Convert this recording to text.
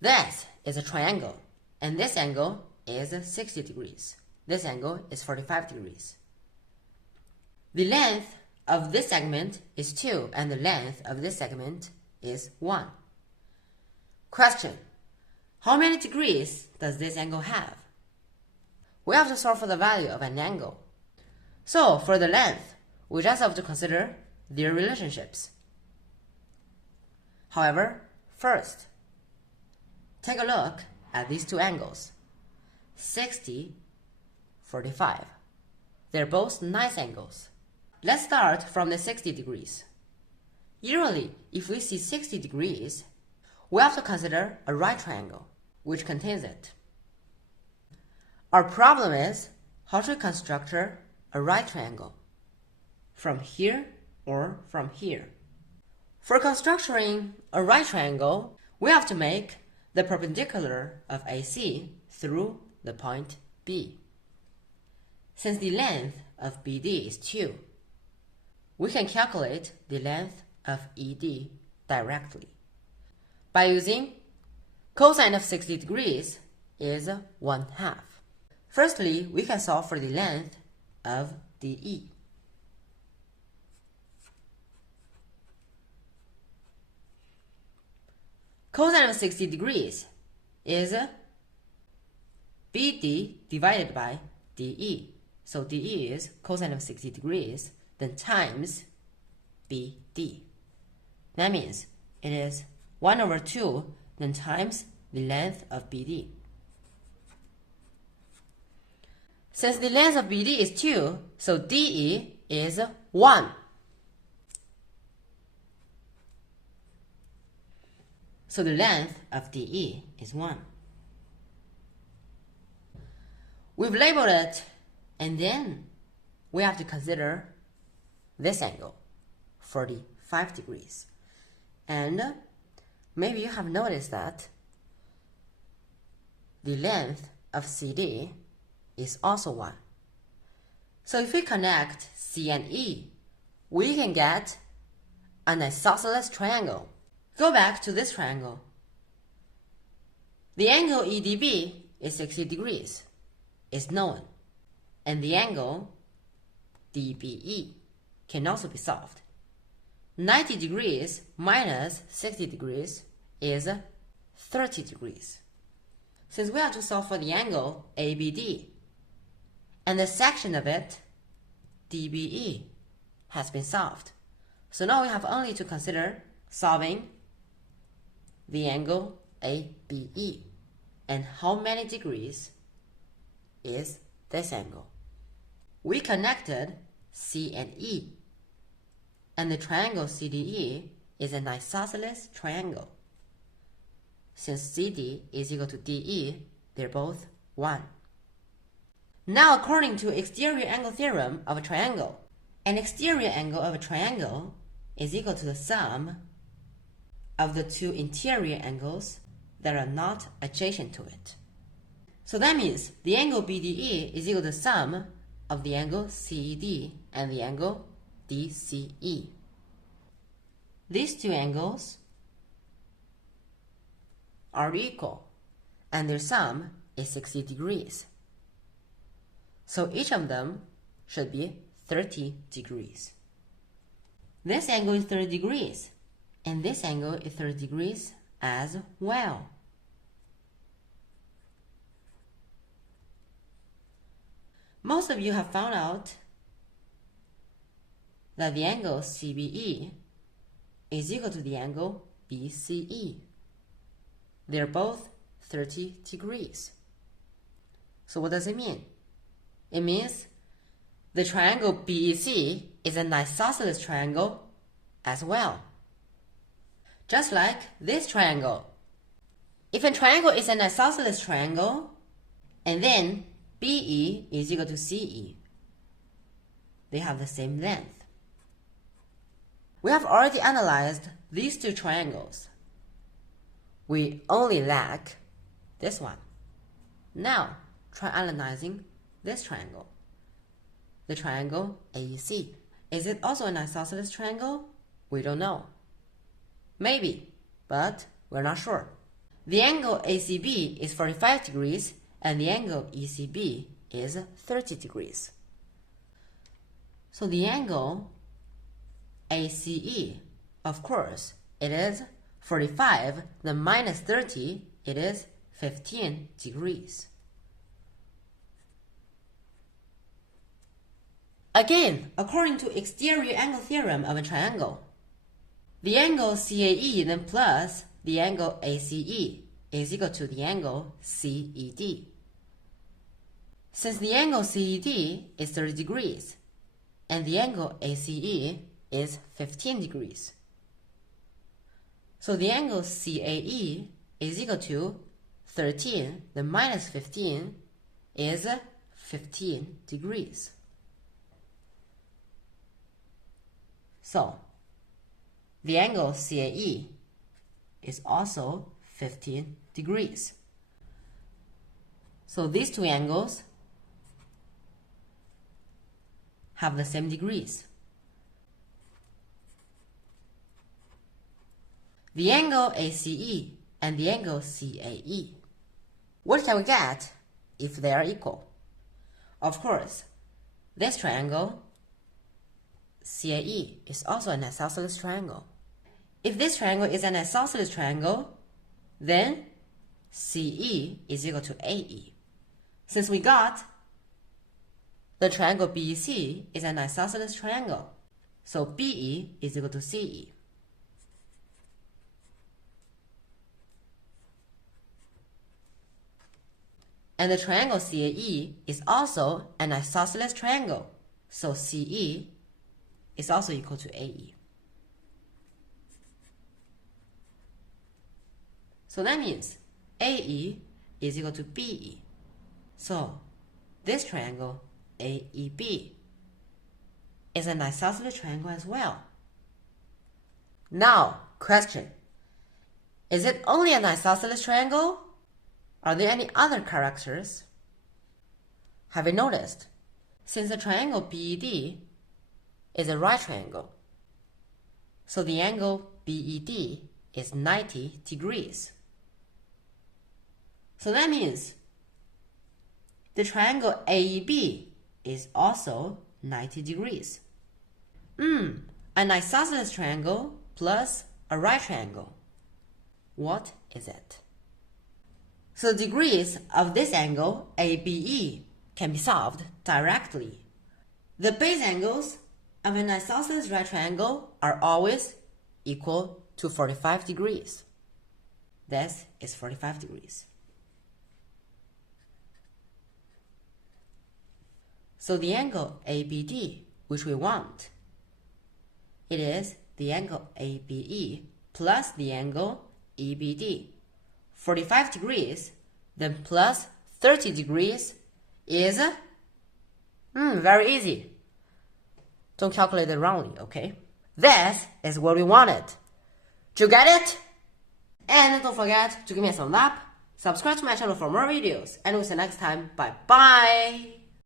This is a triangle, and this angle is 60 degrees. This angle is 45 degrees. The length of this segment is 2, and the length of this segment is 1. Question: how many degrees does this angle have? We have to solve for the value of an angle. So for the length, we just have to consider their relationships. However, first, take a look at these two angles. 60, 45. They're both nice angles. Let's start from the 60 degrees. Usually, if we see 60 degrees, we have to consider a right triangle, which contains it. Our problem is how to construct a right triangle. From here or from here. For constructing a right triangle, we have to make the perpendicular of AC through the point B. Since the length of BD is 2, we can calculate the length of ED directly by using cosine of 60 degrees is 1/2. Firstly, we can solve for the length of DE. Cosine of 60 degrees is BD divided by DE. So DE is cosine of 60 degrees, then times BD. That means it is 1/2, then times the length of BD. Since the length of BD is 2, so DE is 1. So the length of DE is 1. We've labeled it, and then we have to consider this angle, 45 degrees. And maybe you have noticed that the length of CD is also 1. So if we connect C and E, we can get an isosceles triangle. Go back to this triangle. The angle EDB is 60 degrees. It's known. And the angle DBE can also be solved. 90 degrees minus 60 degrees is 30 degrees. Since we have to solve for the angle ABD, and the section of it, DBE, has been solved. So now we have only to consider solving the angle ABE. And how many degrees is this angle? We connected C and E, and the triangle CDE is an isosceles triangle. Since CD is equal to DE, they're both 1. Now, according to exterior angle theorem of a triangle, an exterior angle of a triangle is equal to the sum of the two interior angles that are not adjacent to it. So that means the angle BDE is equal to the sum of the angle CED and the angle DCE. These two angles are equal, and their sum is 60 degrees. So each of them should be 30 degrees. This angle is 30 degrees, and this angle is 30 degrees as well. Most of you have found out that the angle CBE is equal to the angle BCE. They're both 30 degrees. So what does it mean? It means the triangle BEC is an isosceles triangle as well. Just like this triangle. If a triangle is an isosceles triangle, and then BE is equal to CE, they have the same length. We have already analyzed these two triangles. We only lack this one. Now, try analyzing this triangle. The triangle AEC. Is it also an isosceles triangle? We don't know. Maybe, but we're not sure. The angle ACB is 45 degrees and the angle ECB is 30 degrees. So the angle ACE, of course, it is 45, then minus 30, it is 15 degrees. Again, according to exterior angle theorem of a triangle, the angle CAE then plus the angle ACE is equal to the angle CED. Since the angle CED is 30 degrees and the angle ACE is 15 degrees, so the angle CAE is equal to 13, then minus 15 is 15 degrees. So, the angle CAE is also 15 degrees. So these two angles have the same degrees. The angle ACE and the angle CAE. What can we get if they are equal? Of course, this triangle CAE is also an isosceles triangle. If this triangle is an isosceles triangle, then CE is equal to AE. Since we got the triangle BEC is an isosceles triangle, so BE is equal to CE. And the triangle CAE is also an isosceles triangle, so CE is also equal to AE. So that means AE is equal to BE. So this triangle AEB is an isosceles triangle as well. Now, question. Is it only an isosceles triangle? Are there any other characters? Have you noticed? Since the triangle BED is a right triangle, so the angle BED is 90 degrees. So that means the triangle AEB is also 90 degrees. An isosceles triangle plus a right triangle. What is it? So the degrees of this angle ABE can be solved directly. The base angles of an isosceles right triangle are always equal to 45 degrees. This is 45 degrees. So the angle ABD, which we want, it is the angle ABE plus the angle EBD. 45 degrees, then plus 30 degrees is very easy. Don't calculate it wrongly, okay? This is what we wanted. Did you get it? And don't forget to give me a thumbs up, subscribe to my channel for more videos, and we'll see you next time. Bye-bye!